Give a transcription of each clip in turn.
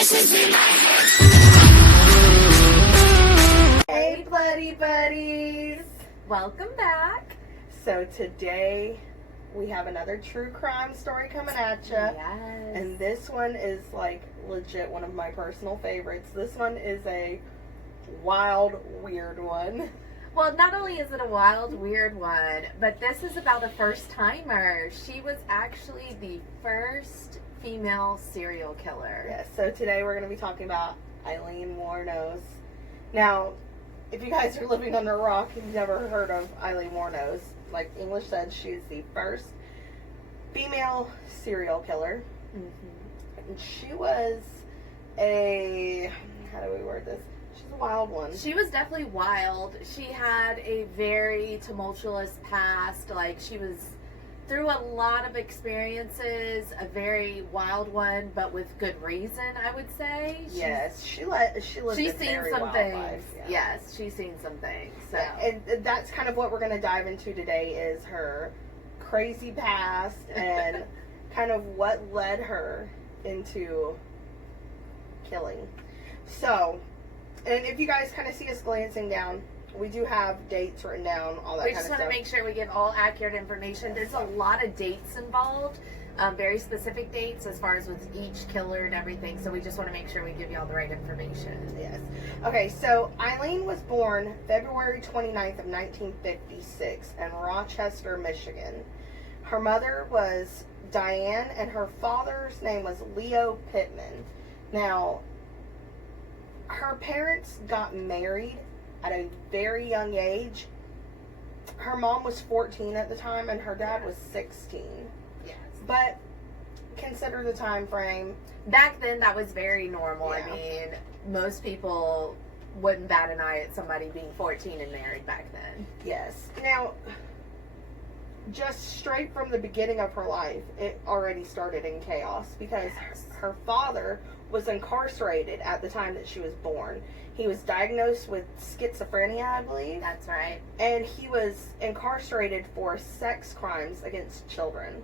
voices in my head. Hey, Bloody Buddies! Welcome back. So today we have another true crime story coming at you. Yes. And this one is like legit one of my personal favorites. This one is a wild, weird one. Well, not only is it a wild, weird one, but this is about a first-timer. She was actually the first female serial killer. Yes, so today we're going to be talking about Aileen Wournos. Now, if you guys are living under a rock and you've never heard of Aileen Wournos, like English said, she's the first female serial killer. Mm-hmm. And she was how do we word this? She's a wild one. She was definitely wild. She had a very tumultuous past. Like, she was through a lot of experiences, a very wild one, but with good reason, I would say. Yes, she lived She's a seen very some wild things. life. Yeah. Yes, she's seen some things. So. Yeah, and that's kind of what we're going to dive into today is her crazy past and kind of what led her into killing. So, and if you guys kind of see us glancing down, we do have dates written down, all that We kind just of want stuff. to make sure we give all accurate information. There's a lot of dates involved, very specific dates as far as with each killer and everything. So we just want to make sure we give you all the right information. Yes. Okay, so Aileen was born February 29th of 1956 in Rochester, Michigan. Her mother was Diane and her father's name was Leo Pittman. Now, her parents got married at a very young age. Her mom was 14 at the time and her dad was 16. Yes. But consider the time frame. Back then, that was very normal. Yeah. I mean, most people wouldn't bat an eye at somebody being 14 and married back then. Yes. Now, just straight from the beginning of her life, it already started in chaos because Yes. her father was incarcerated at the time that she was born. He was diagnosed with schizophrenia, I believe. That's right. And he was incarcerated for sex crimes against children.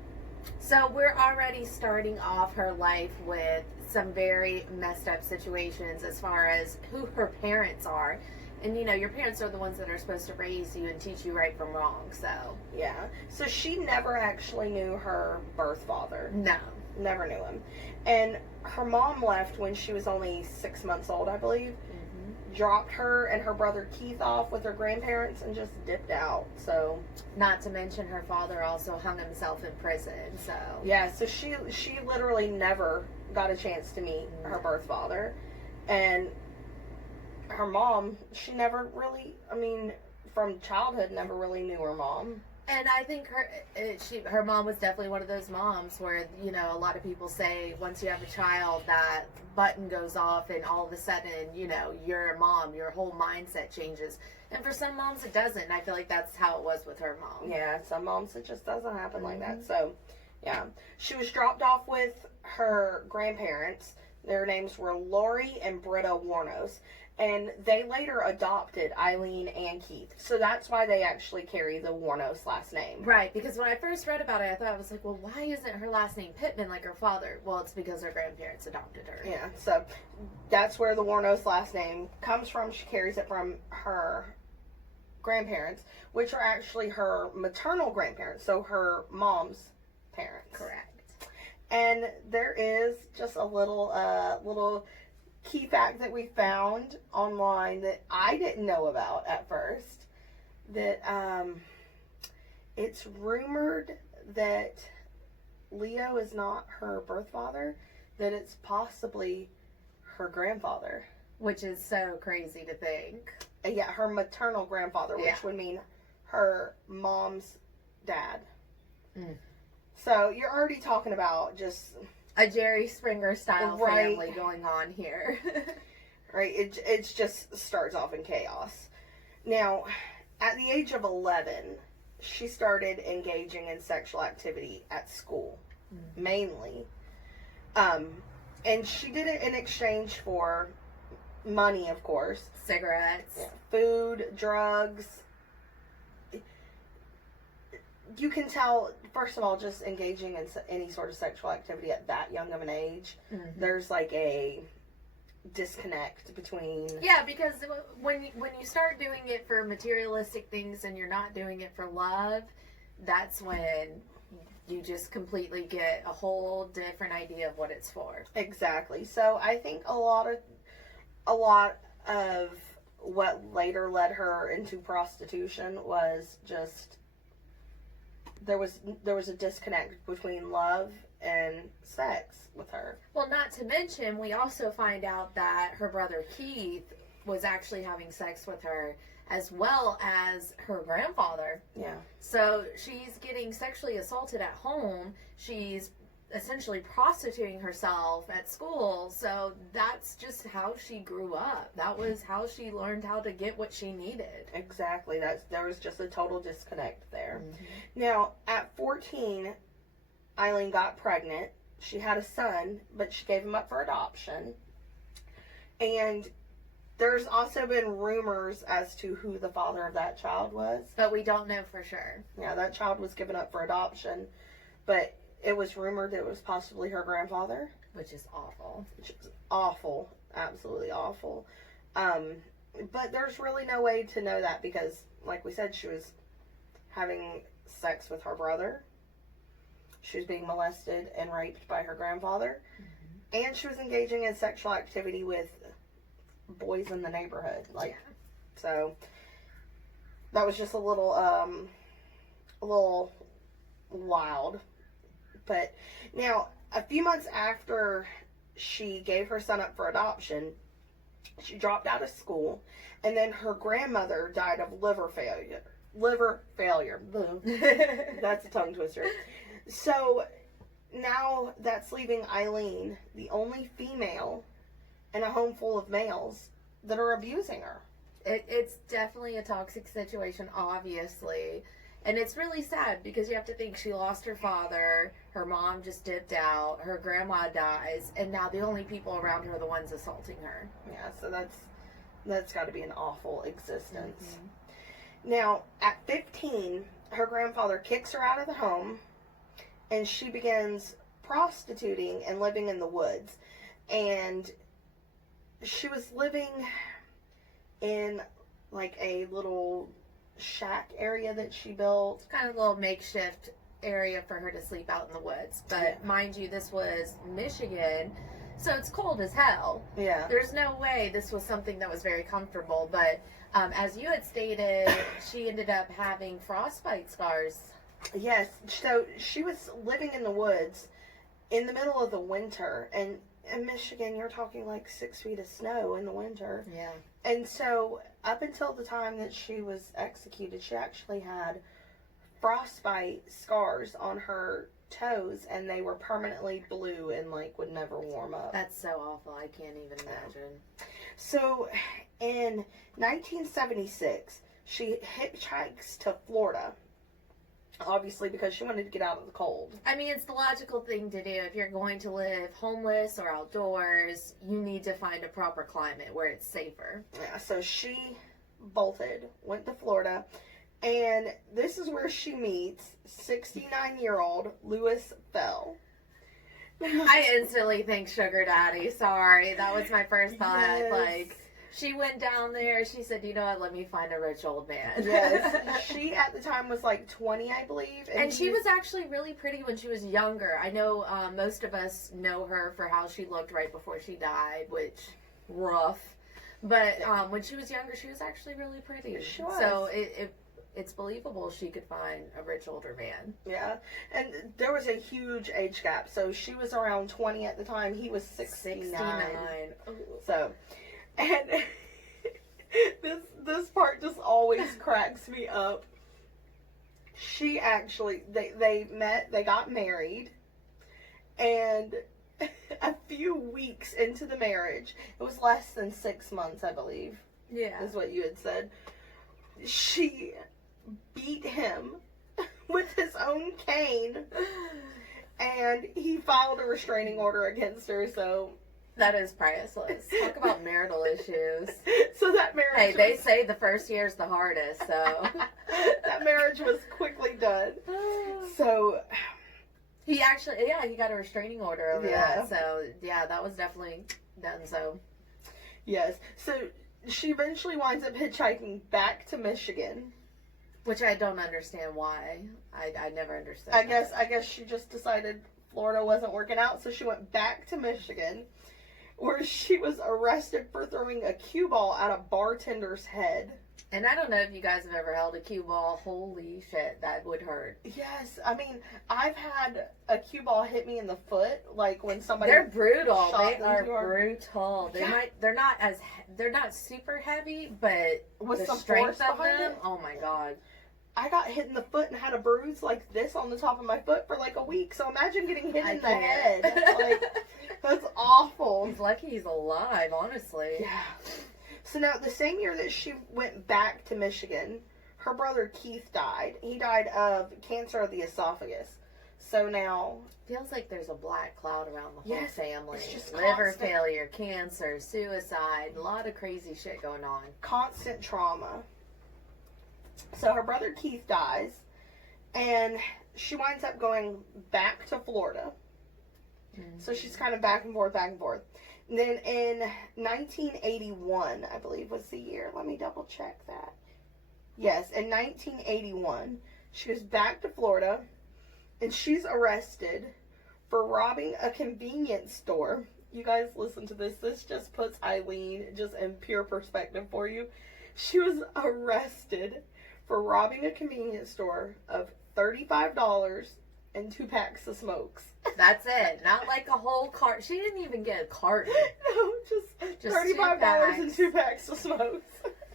So we're already starting off her life with some very messed up situations as far as who her parents are. And, you know, your parents are the ones that are supposed to raise you and teach you right from wrong, so. Yeah. So she never actually knew her birth father. No. Never knew him. And her mom left when she was only 6 months old, I believe. Dropped her and her brother Keith off with her grandparents and just dipped out. So, Not to mention her father also hung himself in prison, so. yeah, so she literally never got a chance to meet her birth father. And her mom, she never really, from childhood, never really knew her mom. And I think her mom was definitely one of those moms where, you know, a lot of people say once you have a child, that button goes off and all of a sudden, you know, you're a mom, your whole mindset changes. And for some moms, it doesn't. And I feel like that's how it was with her mom. Yeah, some moms, it just doesn't happen like that. So, yeah. She was dropped off with her grandparents. Their names were Lori and Britta Wournos. And they later adopted Aileen and Keith. So that's why they actually carry the Wournos last name. Right, because when I first read about it, I thought, I was like, well, why isn't her last name Pittman like her father? Well, it's because her grandparents adopted her. Yeah, so that's where the Wournos last name comes from. She carries it from her grandparents, which are actually her maternal grandparents, so her mom's parents. Correct. And there is just a little key fact that we found online that I didn't know about at first, that it's rumored that Leo is not her birth father, that it's possibly her grandfather. Which is so crazy to think. Yeah, her maternal grandfather, which would mean her mom's dad. So you're already talking about just a Jerry Springer style Right. family going on here. right? It just starts off in chaos. Now, at the age of 11, she started engaging in sexual activity at school, mainly. And she did it in exchange for money, of course. Cigarettes. Food, drugs. You can tell, first of all, just engaging in any sort of sexual activity at that young of an age, there's like a disconnect between. Yeah, because when you start doing it for materialistic things and you're not doing it for love, that's when you just completely get a whole different idea of what it's for. Exactly. So I think a lot of what later led her into prostitution was just there was a disconnect between love and sex with her. Well, not to mention, we also find out that her brother Keith was actually having sex with her, as well as her grandfather. Yeah. So she's getting sexually assaulted at home. She's essentially prostituting herself at school. So that's just how she grew up. That was how she learned how to get what she needed. Exactly. There was just a total disconnect there. Mm-hmm. Now, at 14, Aileen got pregnant. She had a son, but she gave him up for adoption. And there's also been rumors as to who the father of that child was. But we don't know for sure. Yeah, that child was given up for adoption, but it was rumored that it was possibly her grandfather. Which is awful. Which is awful. Absolutely awful. But there's really no way to know that because, like we said, she was having sex with her brother. She was being molested and raped by her grandfather. Mm-hmm. And she was engaging in sexual activity with boys in the neighborhood. So that was just a little wild. But now, a few months after she gave her son up for adoption, she dropped out of school, and then her grandmother died of liver failure. Boom. That's a tongue twister. So now that's leaving Aileen, the only female in a home full of males that are abusing her. It's definitely a toxic situation, obviously. And it's really sad because you have to think she lost her father, her mom just dipped out, her grandma dies, and now the only people around her are the ones assaulting her. Yeah, so that's got to be an awful existence. Mm-hmm. Now, at 15, her grandfather kicks her out of the home, and she begins prostituting and living in the woods. And she was living in like a little shack area that she built. Kind of a little makeshift area for her to sleep out in the woods. But mind you, this was Michigan, so it's cold as hell. Yeah. There's no way this was something that was very comfortable. But as you had stated, she ended up having frostbite scars. Yes. So she was living in the woods in the middle of the winter. And in Michigan, you're talking like 6 feet of snow in the winter. Yeah. And so up until the time that she was executed, she actually had frostbite scars on her toes, and they were permanently blue and like would never warm up. That's so awful. I can't even imagine. So in 1976, she hitchhikes to Florida. Obviously, because she wanted to get out of the cold. I mean, it's the logical thing to do. If you're going to live homeless or outdoors, you need to find a proper climate where it's safer. Yeah, so she bolted, went to Florida, and this is where she meets 69-year-old Louis Fell. I instantly think sugar daddy. Sorry, that was my first thought. Yes. Like, she went down there, she said, you know what, let me find a rich old man. Yes. She, at the time, was like 20, I believe. And she was actually really pretty when she was younger. I know most of us know her for how she looked right before she died, which, rough. But when she was younger, she was actually really pretty. She was. So it's believable she could find a rich older man. Yeah. And there was a huge age gap. So she was around 20 at the time. He was 69. So... And this part just always cracks me up. She actually, they met, they got married, and a few weeks into the marriage, it was less than 6 months, I believe. Yeah. Is what you had said. She beat him with his own cane, and he filed a restraining order against her, so... That is priceless. Talk about marital issues. So that marriage... Hey, they say the first year's the hardest, so... That marriage was quickly done. So... He actually, he got a restraining order over that. So, yeah, that was definitely done, so... Yes. So she eventually winds up hitchhiking back to Michigan. Which I don't understand why. I never understood. I guess she just decided Florida wasn't working out, so she went back to Michigan, where she was arrested for throwing a cue ball at a bartender's head. And I don't know if you guys have ever held a cue ball. Holy shit, that would hurt. Yes, I mean, I've had a cue ball hit me in the foot, like when somebody. They're brutal. shot They are brutal. They're not super heavy, but with the some strength force of behind them. it. Oh my god. I got hit in the foot and had a bruise like this on the top of my foot for like a week. So imagine getting hit in the head. Like, that's awful. He's lucky he's alive, honestly. Yeah. So now, the same year that she went back to Michigan, her brother Keith died. He died of cancer of the esophagus. So now... Feels like there's a black cloud around the whole Yes, family. it's just Liver constant. failure, cancer, suicide, a lot of crazy shit going on. Constant trauma. So her brother Keith dies, and she winds up going back to Florida. Mm-hmm. So she's kind of back and forth, back and forth. And then in 1981, I believe was the year. Let me double check that. Yes, in 1981, she goes back to Florida, and she's arrested for robbing a convenience store. You guys listen to this. This just puts Aileen just in pure perspective for you. She was arrested for robbing a convenience store of $35 and 2 packs of smokes. That's it. Not like a whole cart. She didn't even get a carton. No, just $35 and 2 packs of smokes.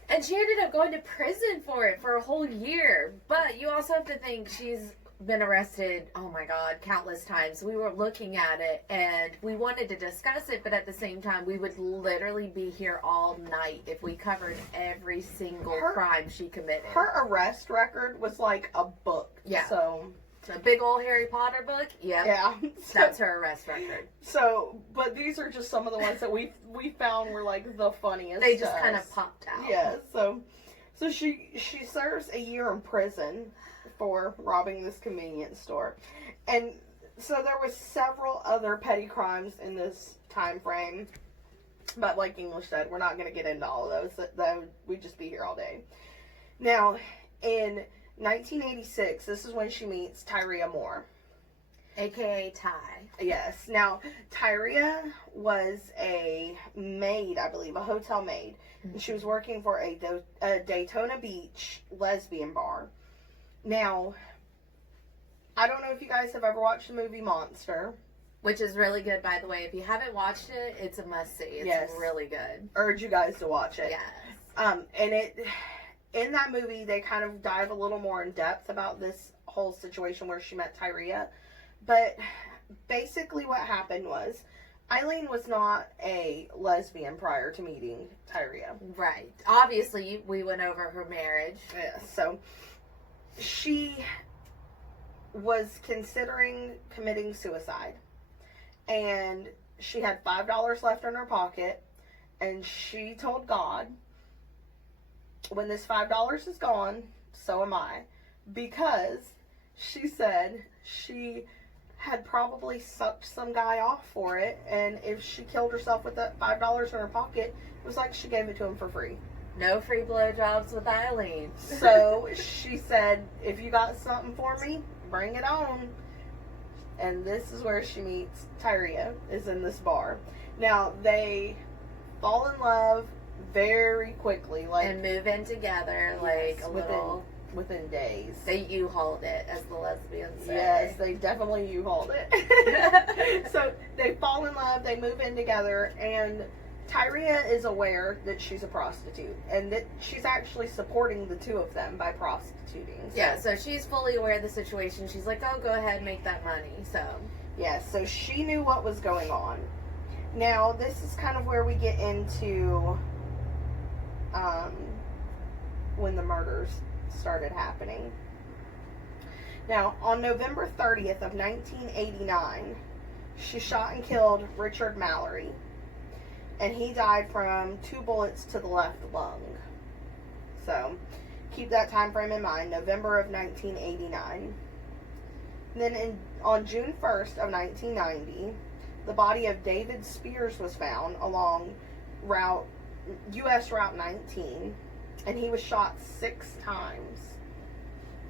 And she ended up going to prison for it for a whole year. But you also have to think she's been arrested, oh my god, countless times. We were looking at it and we wanted to discuss it, but at the same time we would literally be here all night if we covered every single crime she committed. Her arrest record was like a book. Yeah. So a big old Harry Potter book. Yep. Yeah. That's her arrest record. So, but these are just some of the ones that we found were like the funniest. They just kind of popped out. Yeah. So she serves a year in prison for robbing this convenience store. And so there was several other petty crimes in this time frame. But like English said, we're not going to get into all of those. We'd just be here all day. Now, in 1986, this is when she meets Tyria Moore. AKA Ty. Yes. Now, Tyria was a maid, I believe, a hotel maid. Mm-hmm. And she was working for a Daytona Beach lesbian bar. Now, I don't know if you guys have ever watched the movie Monster. Which is really good, by the way. If you haven't watched it, it's a must-see. It's really good. Urge you guys to watch it. Yes. And in that movie, they kind of dive a little more in depth about this whole situation where she met Tyria. But basically what happened was, Aileen was not a lesbian prior to meeting Tyria. Right. Obviously, we went over her marriage. Yeah, so she was considering committing suicide. And she had $5 left in her pocket. And she told God, when this $5 is gone, so am I. Because she said she had probably sucked some guy off for it. And if she killed herself with that $5 in her pocket, it was like she gave it to him for free. No free blowjobs with Aileen. So she said, if you got something for me, bring it on. And this is where she meets Tyria, is in this bar. Now, they fall in love very quickly. And move in together, like within days. They U-hauled it, as the lesbians say. Yes, they definitely U-hauled it. So they fall in love, they move in together, and Tyria is aware that she's a prostitute, and that she's actually supporting the two of them by prostituting. So. Yeah, so she's fully aware of the situation. She's like, oh, go ahead and make that money. So yeah, so she knew what was going on. Now, this is kind of where we get into when the murders started happening. Now, on November 30th of 1989, she shot and killed Richard Mallory. And he died from 2 bullets to the left lung. So, keep that time frame in mind, November of 1989. And then on June 1st of 1990, the body of David Spears was found along Route U.S. Route 19, and he was shot 6 times.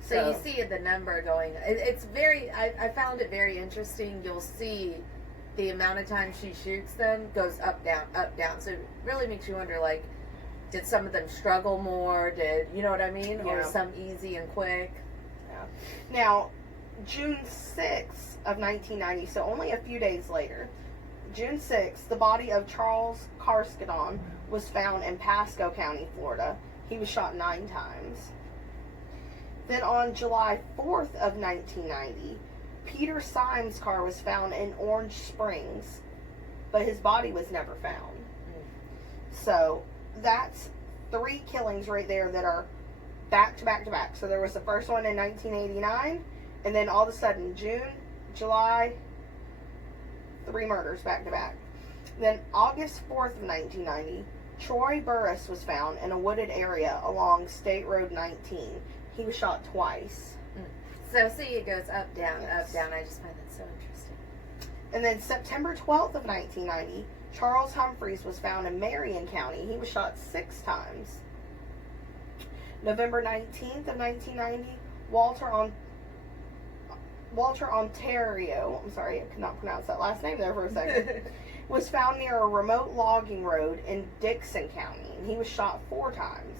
So you see the number going. It's very. I found it very interesting. You'll see the amount of times she shoots them goes up, down, up, down. So it really makes you wonder, like, did some of them struggle more? Did you know what I mean? Yeah. Or some easy and quick? Yeah. Now, June 6th of 1990, so only a few days later, June 6th, the body of Charles Carskadon was found in Pasco County, Florida. He was shot 9 times. Then on July 4th of 1990, Peter Symes' car was found in Orange Springs, but his body was never found. So that's 3 killings right there that are back to back to back. So there was the first one in 1989, and then all of a sudden, June, July, 3 murders back to back. Then August 4th of 1990, Troy Burris was found in a wooded area along State Road 19. He was shot twice. So see, it goes up, down, Yes. up, down. I just find that so interesting. And then September 12th of 1990, Charles Humphreys was found in Marion County. He was shot 6 times. November 19th of 1990, Walter Ontario, I'm sorry, I could not pronounce that last name there for a second, was found near a remote logging road in Dixon County, and he was shot 4 times.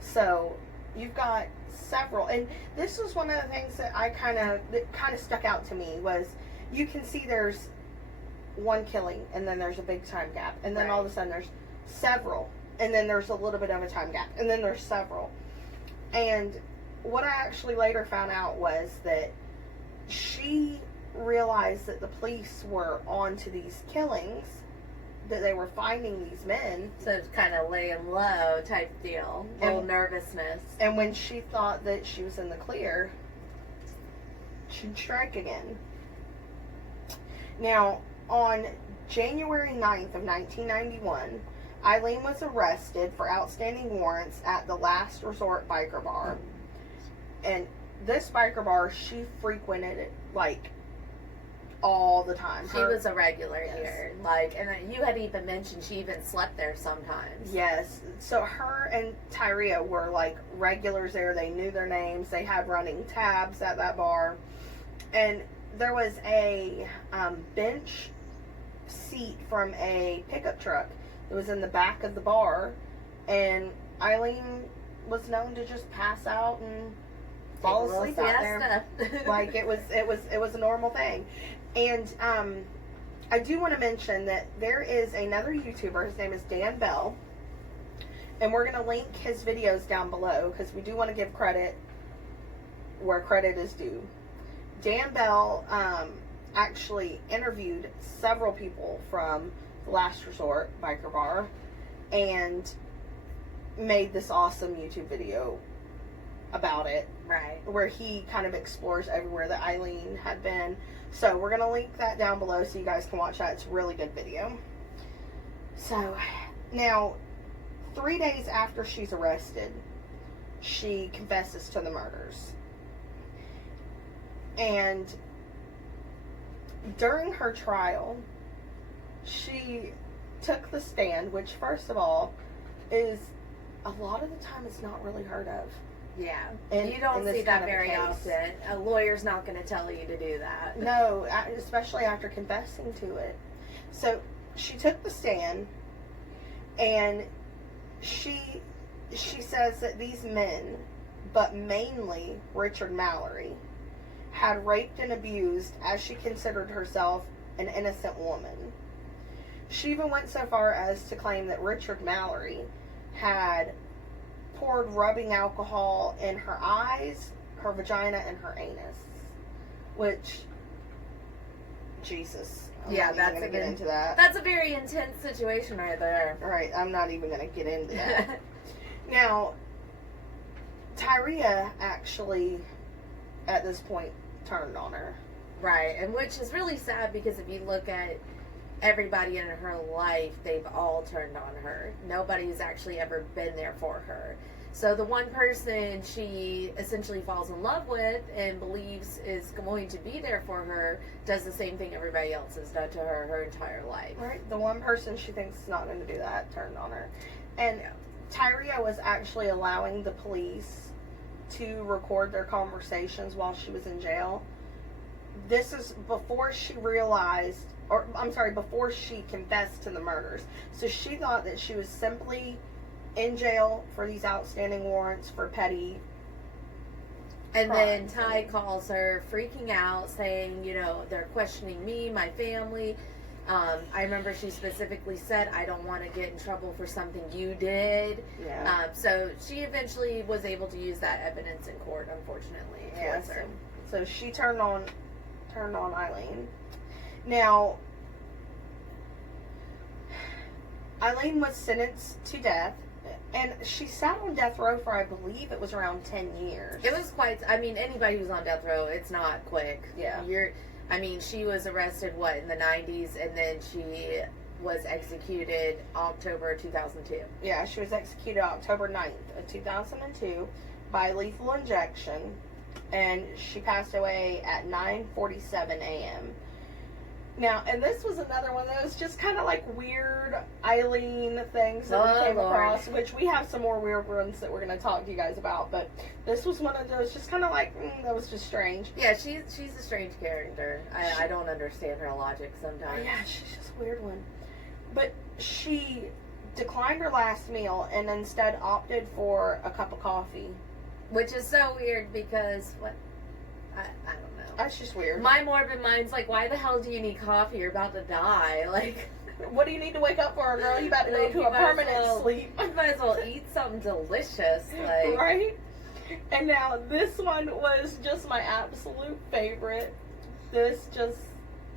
So you've got several, and this was one of the things that that kind of stuck out to me was you can see there's one killing, and then there's a big time gap, and then all of a sudden there's several, and then there's a little bit of a time gap, and then there's several. And what I actually later found out was that she realized that the police were on to these killings, that they were finding these men. So it's kind of laying low type deal. A little nervousness. And when she thought that she was in the clear, she'd strike again. Now, on January 9th of 1991, Aileen was arrested for outstanding warrants at the Last Resort Biker Bar. And this biker bar, she frequented it, like, all the time. She was a regular here. Like, and you had even mentioned she even slept there sometimes. Yes. So her and Tyria were, like, regulars there. They knew their names. They had running tabs at that bar. And there was a bench seat from a pickup truck that was in the back of the bar, and Aileen was known to just pass out and fall asleep out there. Like it was a normal thing. And I do want to mention that there is another YouTuber. His name is Dan Bell, and we're going to link his videos down below because we do want to give credit where credit is due. Dan Bell actually interviewed several people from the Last Resort Biker Bar and made this awesome YouTube video about it. Right. Where he kind of explores everywhere that Aileen had been. So we're going to link that down below so you guys can watch that. It's a really good video. So, now, 3 days after she's arrested, she confesses to the murders. And during her trial, she took the stand, which, first of all, is a lot of the time it's not really heard of. Yeah. And you don't see that very often. A lawyer's not going to tell you to do that. No, especially after confessing to it. So she took the stand, and she says that these men, but mainly Richard Mallory, had raped and abused, as she considered herself, an innocent woman. She even went so far as to claim that Richard Mallory had poured rubbing alcohol in her eyes, her vagina, and her anus. Which, Jesus. I'm not even gonna get into that. That's a very intense situation right there. Right, I'm not even going to get into that. Now, Tyria actually, at this point, turned on her. Right, and which is really sad because if you look at everybody in her life, they've all turned on her. Nobody's actually ever been there for her. So the one person she essentially falls in love with and believes is going to be there for her does the same thing everybody else has done to her entire life. Right. The one person she thinks is not going to do that turned on her. And Tyria was actually allowing the police to record their conversations while she was in jail. This is before she realized, or I'm sorry, before she confessed to the murders. So she thought that she was simply in jail for these outstanding warrants for petty And then crimes. Ty calls her freaking out, saying, you know, they're questioning me, my family. I remember she specifically said, I don't want to get in trouble for something you did. Yeah. So she eventually was able to use that evidence in court, unfortunately. Yeah, towards her. so she turned on Aileen. Now, Aileen was sentenced to death, and she sat on death row for, I believe, it was around 10 years. It was quite, I mean, anybody who's on death row, it's not quick. Yeah. She was arrested, in the 90s, and then she was executed October 2002. Yeah, she was executed October 9th of 2002 by lethal injection, and she passed away at 9:47 a.m. Now, and this was another one that was just kind of like weird Aileen things that we came across, which we have some more weird ones that we're going to talk to you guys about, but this was one of those just kind of like, that was just strange. Yeah, she's a strange character. I don't understand her logic sometimes. Yeah, she's just a weird one. But she declined her last meal and instead opted for a cup of coffee. Which is so weird because, I don't know. That's just weird. My morbid mind's like, why the hell do you need coffee? You're about to die. Like, what do you need to wake up for, girl? You about to go to a permanent sleep. You might as well eat something delicious. Like, right? And now this one was just my absolute favorite. This just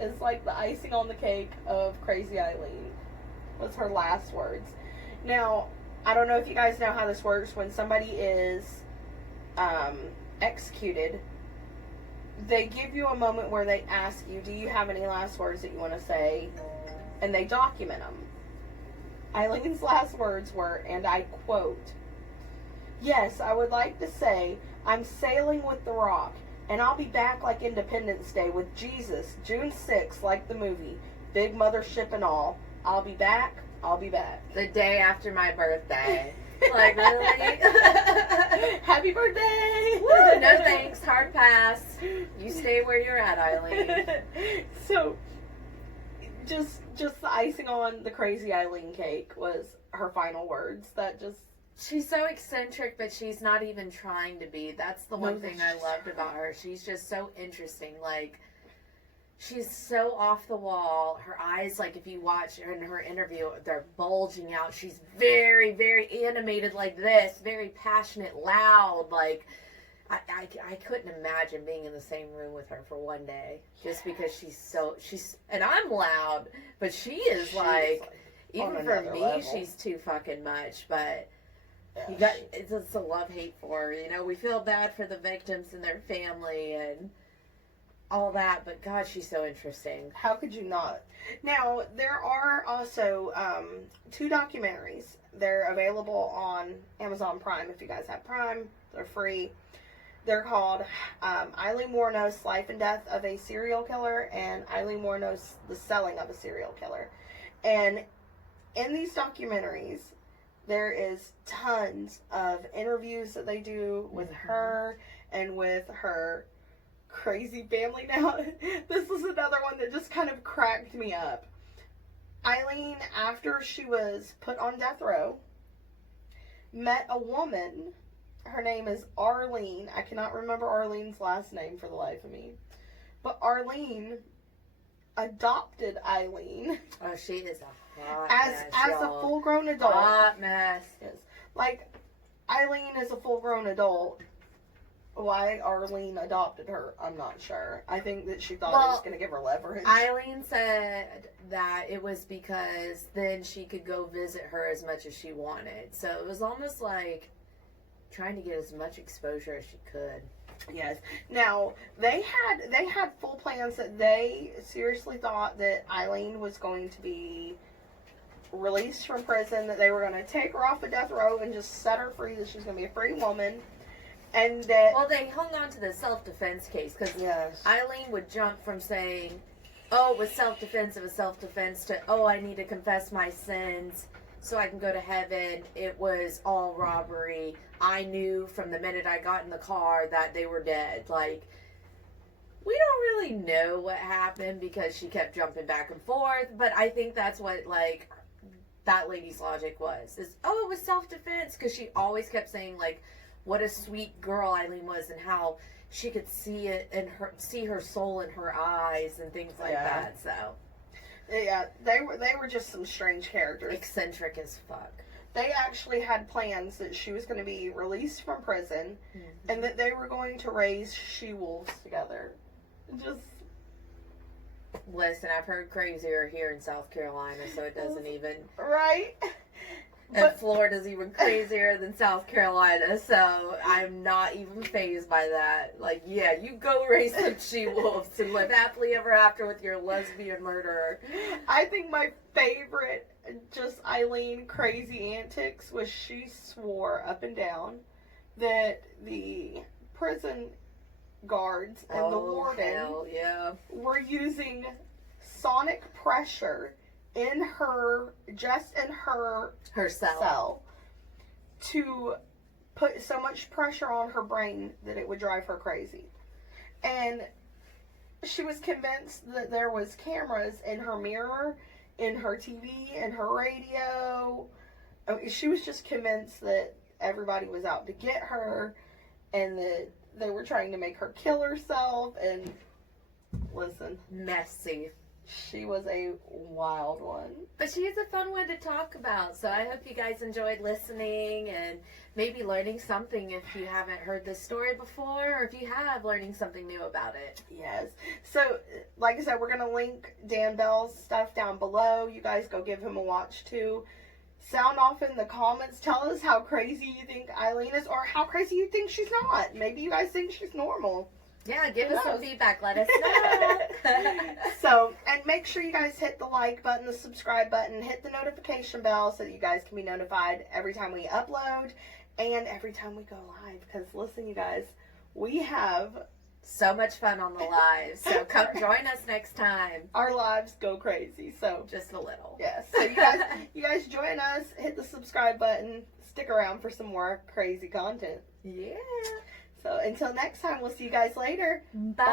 is like the icing on the cake of Crazy Aileen. Was her last words. Now, I don't know if you guys know how this works. When somebody is executed, they give you a moment where they ask you, do you have any last words that you want to say? And they document them. Aileen's last words were, and I quote, "Yes, I would like to say I'm sailing with the Rock, and I'll be back like Independence Day with Jesus, June 6th, like the movie, big mothership and all. I'll be back, I'll be back." the day after my birthday. Like, really? Happy birthday! Woo, no thanks, hard pass. You stay where you're at, Aileen. So, just the icing on the Crazy Aileen cake was her final words. That just... She's so eccentric, but she's not even trying to be. That's the one thing I loved about her. She's just so interesting. Like, she's so off the wall. Her eyes, like, if you watch her in her interview, they're bulging out. She's very, very animated like this. Very passionate, loud. Like, I couldn't imagine being in the same room with her for one day. Just because she's, and I'm loud, but she's like, even for me, level. she's too fucking much, but... Yeah, it's a love-hate for her. You know, we feel bad for the victims and their family and all that, but God, she's so interesting. how could you not? Now, there are also 2 documentaries. They're available on Amazon Prime. If you guys have Prime, they're free. They're called Aileen Wournos, Life and Death of a Serial Killer, and Aileen Wournos, The Selling of a Serial Killer. And in these documentaries, there is tons of interviews that they do with her and with her crazy family. Now, this is another one that just kind of cracked me up. Aileen, after she was put on death row, met a woman. Her name is Arlene. I cannot remember Arlene's last name for the life of me. But Arlene adopted Aileen. Oh, she is a hot as mess, a y'all. full-grown adult. Hot mess. Yes. Like, Aileen is a full-grown adult. Why Arlene adopted her, I'm not sure. I think that she thought it was going to give her leverage. Aileen said that it was because then she could go visit her as much as she wanted. So it was almost like trying to get as much exposure as she could. Yes. Now, they had full plans that they seriously thought that Aileen was going to be released from prison, that they were going to take her off the death row and just set her free, that she's going to be a free woman. And that... Well, they hung on to the self-defense case, because Yes. Aileen would jump from saying, oh, it was self-defense, to, oh, I need to confess my sins so I can go to heaven. It was all robbery. I knew from the minute I got in the car that they were dead. Like, we don't really know what happened because she kept jumping back and forth, but I think that's what, like, that lady's logic was. Is, oh, it was self-defense, because she always kept saying, like, what a sweet girl Aileen was and how she could see it and see her soul in her eyes and things like that. So yeah, they were just some strange characters. Eccentric as fuck. They actually had plans that she was going to be released from prison, and that they were going to raise she-wolves together. Just listen, I've heard crazier here in South Carolina, so it doesn't even. Right. And Florida's even crazier than South Carolina, so I'm not even fazed by that. Like, yeah, you go raise some she-wolves and live happily ever after with your lesbian murderer. I think my favorite, just Aileen crazy antics, was she swore up and down that the prison guards and the warden were using sonic pressure in her cell to put so much pressure on her brain that it would drive her crazy. And she was convinced that there was cameras in her mirror, in her TV, in her radio. I mean, she was just convinced that everybody was out to get her and that they were trying to make her kill herself. And listen, messy. She was a wild one. But she is a fun one to talk about. So I hope you guys enjoyed listening and maybe learning something if you haven't heard this story before, or if you have, learning something new about it. Yes. So, like I said, we're going to link Dan Bell's stuff down below. You guys go give him a watch too. Sound off in the comments. Tell us how crazy you think Aileen is, or how crazy you think she's not. Maybe you guys think she's normal. Yeah, give us some feedback. Let us know. So, and make sure you guys hit the like button, the subscribe button, hit the notification bell so that you guys can be notified every time we upload and every time we go live. Because listen, you guys, we have so much fun on the lives. So come join us next time. Our lives go crazy. So just a little. Yes. So you guys join us, hit the subscribe button, stick around for some more crazy content. Yeah. So until next time, we'll see you guys later. Bye.